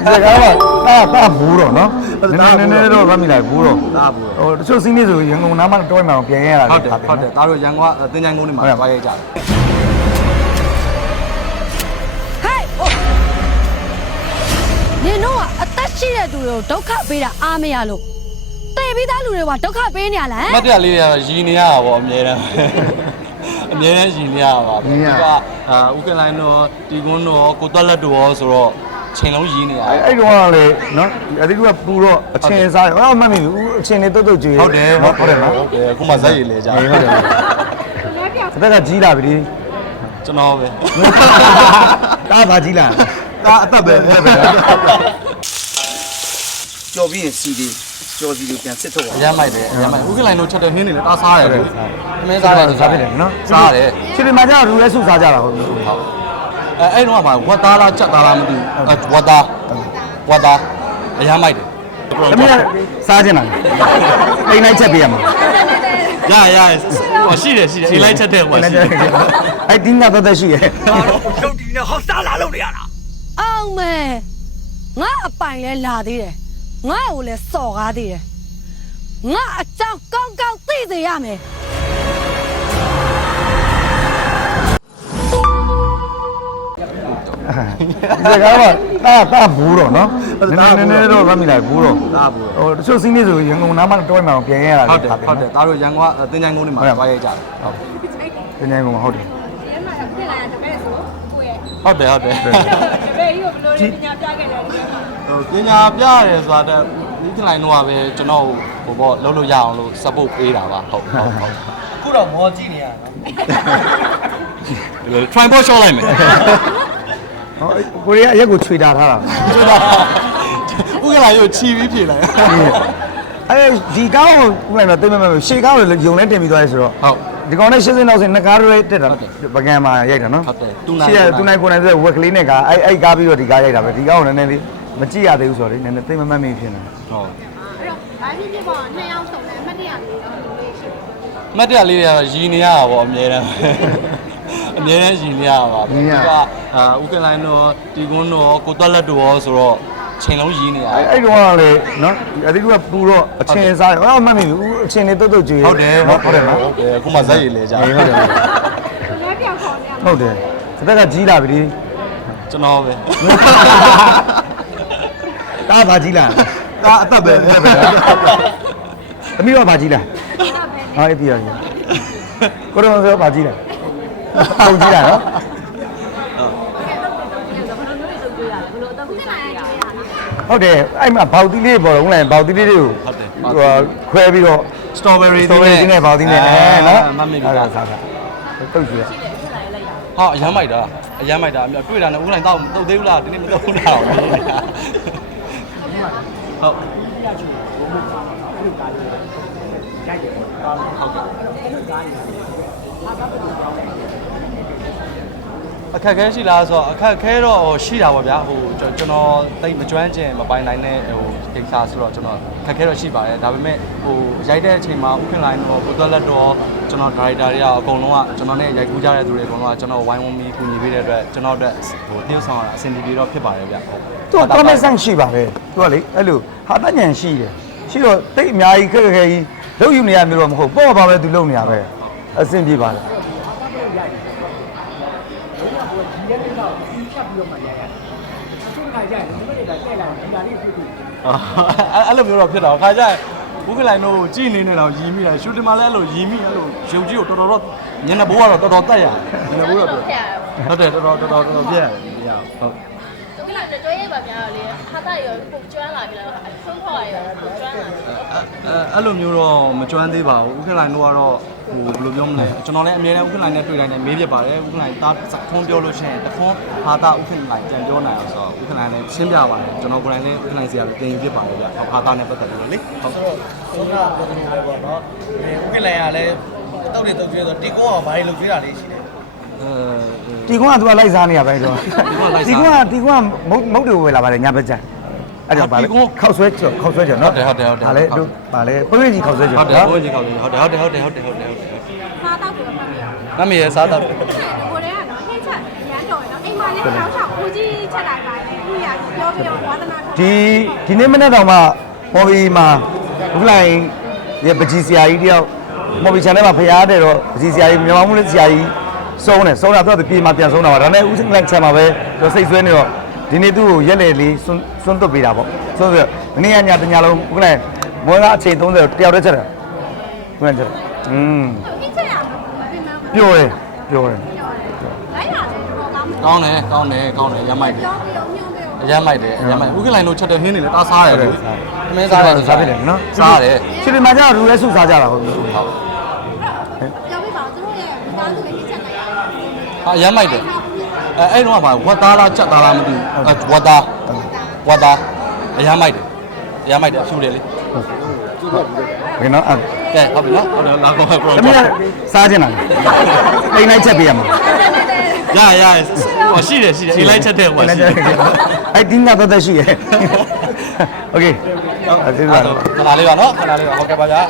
ဒီကတာဘူးတော့နော်နည်းနည်းတော့ဗမ်းမိလိုက်ဘူးတော့တာဘူးဟိုတချို့စီးနေဆိုရန်ကုန်နားမှာတော့မှပြန်ရတာဟုတ်တယ်သားတို့ရန်ကုန်ကတင်ချိုင်းကုန်းတွေမှာသွားရိုက်ကြတယ်နင်တို့ကအသက်ရှိတဲ့သူတွေကိုဒုက္ခပေးတာအားမရလို့တေပြီးသားလူတွေကဒုက္ခပေးနေရလားမတ်တက်လေးကတော့ရည်နေရတာပေါ့အမြဲတမ်းအမြဲတမ်းရည်နေရတာပါဒီကဥက္ကလိုင်းတော့တီကွန်းတော့ကိုတက်လက်တော့ဆိုတော့ချိန်လုံးရည်နေရအဲ့တော့ကလေနော်အတိကပူတော့အချင်းစားတယ်မှတ်မိဘူးအချင်းနေတုတ်တုတ်ကြွေးဟုတ်တယ်ဟုတ်တယ်နော်ခုမှဇက်ရည်လဲကြဟုတ်တယ်အသက်ကကြီးလာပြီကျွန်တော်ပဲတားပါကြီးလာတာအသက်ပဲကြော်ပြီးရင်စီဒီကြော်စီဒီပြန်စစ်ထုတ်ရမ်းမိုက်တယ်ရမ်းမိုက်ဥက္ကလိုင်းတို့ချက်တဲ့ဟင်းနေလေတားစားရတယ်သမင်းစားတယ်စားဖြစ်တယ်နော်စားတယ်ရှင်ဒီမှာကျတော့လူလဲစုစားကြတာဟုတ်အဲ့တော့ကဝတ်သားလားချက်သားလားမသိဘူးဝတ်သားအရမ်းမိုက်တယ်သမီးစားချင်တာအိမ်လိုက်ချက်ပေးရမှာရဟိုရှိတယ်အိမ်လိုက်ချက်တဲ့ဟိုရှိတယ်အဲ့ဒီကတော့ရှိရဲ့ရုပ်ဒီနဲ့ဟောစားလာလို့နေရတာအောင်မဲငါအပိုင်လဲလာသေးတယ်ငါ့ကိုလဲစော်ကားသေးတယ်ငါအကြောင်းကောင်းကောင်းသိစေရမယ်ဒီကတော့တာဘူးတော့နော်နည်းနည်းတော့ဗမ်းမိလိုက်ဘူးတော့တာဘူးဟိုတချို့စီးနေဆိုရန်ကုန်နားမှာတော့မှပြန်ရတာဟုတ်တယ်သားတို့ရန်ကုန်ကတင်ချိုင်းကုန်းတွေမှာသွားရိုက်ကြတယ်ဟုတ်တင်ချိုင်းကုန်းဟုတ်တယ်ဟုတ်တယ်ဘယ်ကြီးကိုဘလို့ပညာပြခဲ့တယ်ပညာပြရတယ်ဆိုတာဒီကလိုင်းတော့ပဲကျွန်တော်ဟိုပေါ့လုပ်လို့ရအောင်လို့ support ပေးတာပါဟုတ်ခုတော့မောကြည့်နေရနော် try shot လိုက်မယ်ကိုရီးယားအရက်ကိုခြွေတာထားတာဥက္ကလာရုပ်ချီပြီးဖြေလိုက်ဒီကောင်းကိုဥက္ကလာတိတ်မရှေ့ကောင်းကိုယုံနဲ့တင်ပြီးသွားရဲဆိုတော့ဟုတ်ဒီကောင်နဲ့80နောက်စင်နှစ်ကားတွေတက်တာပကံမှာရိုက်တာနော်ဟုတ်တယ်တူနိုင်ကိုနိုင်ဆိုဝက်ကလေးနဲ့ကအဲ့ကားပြီးတော့ဒီကားရိုက်တာပဲဒီကောင်းကိုနည်းနည်းလေးမကြည့်ရသေးဘူးဆိုတော့နည်းနည်းသိမမှတ်မိဖြစ်နေဟုတ်အဲ့တော့ဘာဖြစ်ဖြစ်ပေါ့နှစ်ယောက်ဆုံးတယ်အမှတ်တရလေးတော့လေးရှိအမှတ်တရလေးတွေကတော့ရည်နေရတာပေါ့အမြဲတမ်းအမြဲတမ်းရည်နေရတာပါဒီကဥက္ကလိုင်းတော့တီကွန်းတော့ကိုတက်လက်တော့ဆိုတော့ချိန်လုံးရည်နေရအဲ့တော့ကလေနော်အတိကပူတော့အချင်းစားတယ်မှတ်မိဘူးအချင်းနေတုတ်တုတ်ကြွေးဟုတ်တယ်ဟုတ်တယ်ခုမှဇက်ရည်လဲကြဟုတ်တယ်လဲပြောက်ခေါ်နေဟုတ်တယ်အသက်ကကြီးလာပြီကျွန်တော်ပဲတားပါကြီးလာတာအသက်ပဲသမီးတော့ပါကြီးလာဟာအဲ့ဒီရတယ်ကိုရောဆိုပါကြီးလာပုံကြီးလာနော်ဟုတ်တယ်အဲ့မှာဘောက်သီးလေးပေါ်တော့ဦးလိုက်ဘောက်သီးလေးတွေကိုဟုတ်တယ်ဟိုခွဲပြီးတော့ strawberry နဲ့ဘောက်သီးနဲ့နော်မမေကစားတာတုတ်ကြည့်ရဟာအရမ်းမိုက်တာအတွေ့တာနဲ့ဦးလိုင်းတော့တုတ်သေးဘူးလားဒီနေ့မတုတ်ဘူးလားဟုတ်အခက်ခဲရှိလားဆိုတော့အခက်ခဲတော့ရှိတာပါဗျာဟိုကျွန်တော်တိတ်မကျွမ်းကျင်မပိုင်နိုင်တဲ့ဟိုကိစ္စဆိုတော့ကျွန်တော်အခက်ခဲတော့ရှိပါတယ်ဒါပေမဲ့ဟိုရိုက်တဲ့အချိန်မှာဥက္ကလိုင်းတော့ကိုသက်လက်တော့ကျွန်တော်ဒါရိုက်တာတွေကအကုန်လုံးကကျွန်တော်နဲ့ရိုက်ကူးကြတဲ့သူတွေအကုန်လုံးကကျွန်တော်ဝိုင်းဝန်းပြီးကူညီပေးတဲ့အတွက်ကျွန်တော်အတွက်ဟိုတရုပ်ဆောင်ရတာအဆင်ပြေတော့ဖြစ်ပါတယ်ဗျဟုတ်သူကတော့မဲ့ဆန့်ရှိပါတယ်သူကလေအဲ့လိုဟာတညံရှိတယ်ရှိတော့တိတ်အများကြီးခက်ခဲကြီးလုပ်ယူနေရမျိုးတော့မဟုတ်ပေါ့ပါပဲသူလုပ်နေရပဲအဆင်ပြေပါတယ်အဲ့လိုမျိုးတော့ဖြစ်တော့ခါကျဥက္ကလိုင်းတို့ကြည်နေနေတော့ရီမိတာရှူတင်မှာလည်းအဲ့လိုရီမိအဲ့လိုရုပ်ကြီးကိုတော်တော်ညနေဘိုးကတော့တော်တော်တက်ရညနေဘိုးတော့ဟုတ်တယ်တော်တော်ပြည့်ရတယ်ဟုတ်ကလာကြွေးရပါများလေဟာတာရောပုံကျွမ်းလာပြီလားဆုံးခေါ်ရရောပုံကျွမ်းလာပြီအဲ့လိုမျိုးတော့မကျွမ်းသေးပါဘူးဥက္ကလိုင်းတို့ကတော့ဟိုဘယ်လိုပြောမလဲကျွန်တော်လည်းအများနဲ့ဥက္ကလိုင်းနဲ့တွေ့တိုင်းနဲ့မေးပြပါတယ်ဥက္ကလိုင်းတားခွန်းပြောလို့ရှိရင်တခွန်းဟာတာဥက္ကလိုင်းကြံပြောနိုင်အောင်ဆိုတော့ဥက္ကလိုင်းလည်းရှင်းပြပါတယ်ကျွန်တော်ကိုယ်တိုင်လည်းဥက္ကလိုင်းစီကလည်းတင်ယူပြပါတယ်ဗျဟာတာနဲ့ပတ်သက်ပြီးတော့လေဟုတ်ဆိုတော့ခုနကပြောနေတယ်ပေါ့နော်ဥက္ကလိုင်းကလည်းတုတ်ကျွေးဆိုတီကုန်းအောင်ဘာလို့ကျွေးတာလေးရှိတယ်တီကွန်းကသူကလိုက်စားနေရပဲဆိုတီကွန်းကမုတ်တွေဝယ်လာပါတယ်ညဘက်ကျအဲ့ကြောင့်ပါလေခောက်ဆွဲကြော်နော်ဟုတ်တယ်ဒါလည်းတို့ပါလေပွင့်ကြီးခောက်ဆွဲကြော်ဟုတ်တယ်ပွင့်ကြီးခောက်ဆွဲဟုတ်တယ်စားတော့ကိုမမေရစားတော့ကိုရဲကတော့ဟင်းချက်ရမ်းတော်ရနော်အိမ်မှာလည်းထောက်ဦးကြီးချက်လိုက်ပါလေသူရပြော ဒီနေ့မနေ့တော့မှမော်ဘီမှာဘုလိုင်းရပကြီးဆရာကြီးတယောက်မော်ဘီ channel မှာဖရားတဲ့တော့ပကြီးဆရာကြီးမြန်မာမှုလေးဆရာကြီးစုံးတာသူကပြေမှာပြန်ဆုံးတာပါဒါနဲ့ဦးစင်လိုက်ချမှာပဲသူစိတ်ဆွဲနေတော့ဒီနေ့သူ့ကိုရက်လေလေးစွန့်သွတ်ပေးတာပေါ့ဆိုတော့မနေ့ကညတညလုံးဘုလိုင်းမောကအချိန်30တယောက်တည်းချက်တယ်ဘုလိုင်းချက်ပျော်တယ်ကောင်းတယ်ရမ်းမိုက်တယ်ရမ်းမိုက်ဥက္ကလိုင်းတို့ချက်တဲ့ဟင်းနေလေတားစားတယ်အမင်းစားတယ်စားဖြစ်တယ်နော်စားတယ် ချစ်တယ်မှာကျတော့လူလဲစုစားကြတာဟုတ်ရမ်းမိုက်တယ်အဲ့တော့ကဝတ်သားလားကြက်သားလားမသိဘူးဝတ်သားအရမ်းမိုက်တယ်အဖြူတယ်လေ ဘယ်နော်အဲ့ ကဲဟုတ်ပြီနော်ဟုတ်တယ်လာတော့ဘရော တမီးစားချင်တာအိမ်လိုက်ချက်ပေးရမှာ ရဟောရှိတယ်အိမ်လိုက်ချက်တဲ့ဟောရှိတယ် အဲ့ဒီညတော့ရှိရဲ့โอเค ခဏလေးပါနော်ဟုတ်ကဲ့ပါဗျာ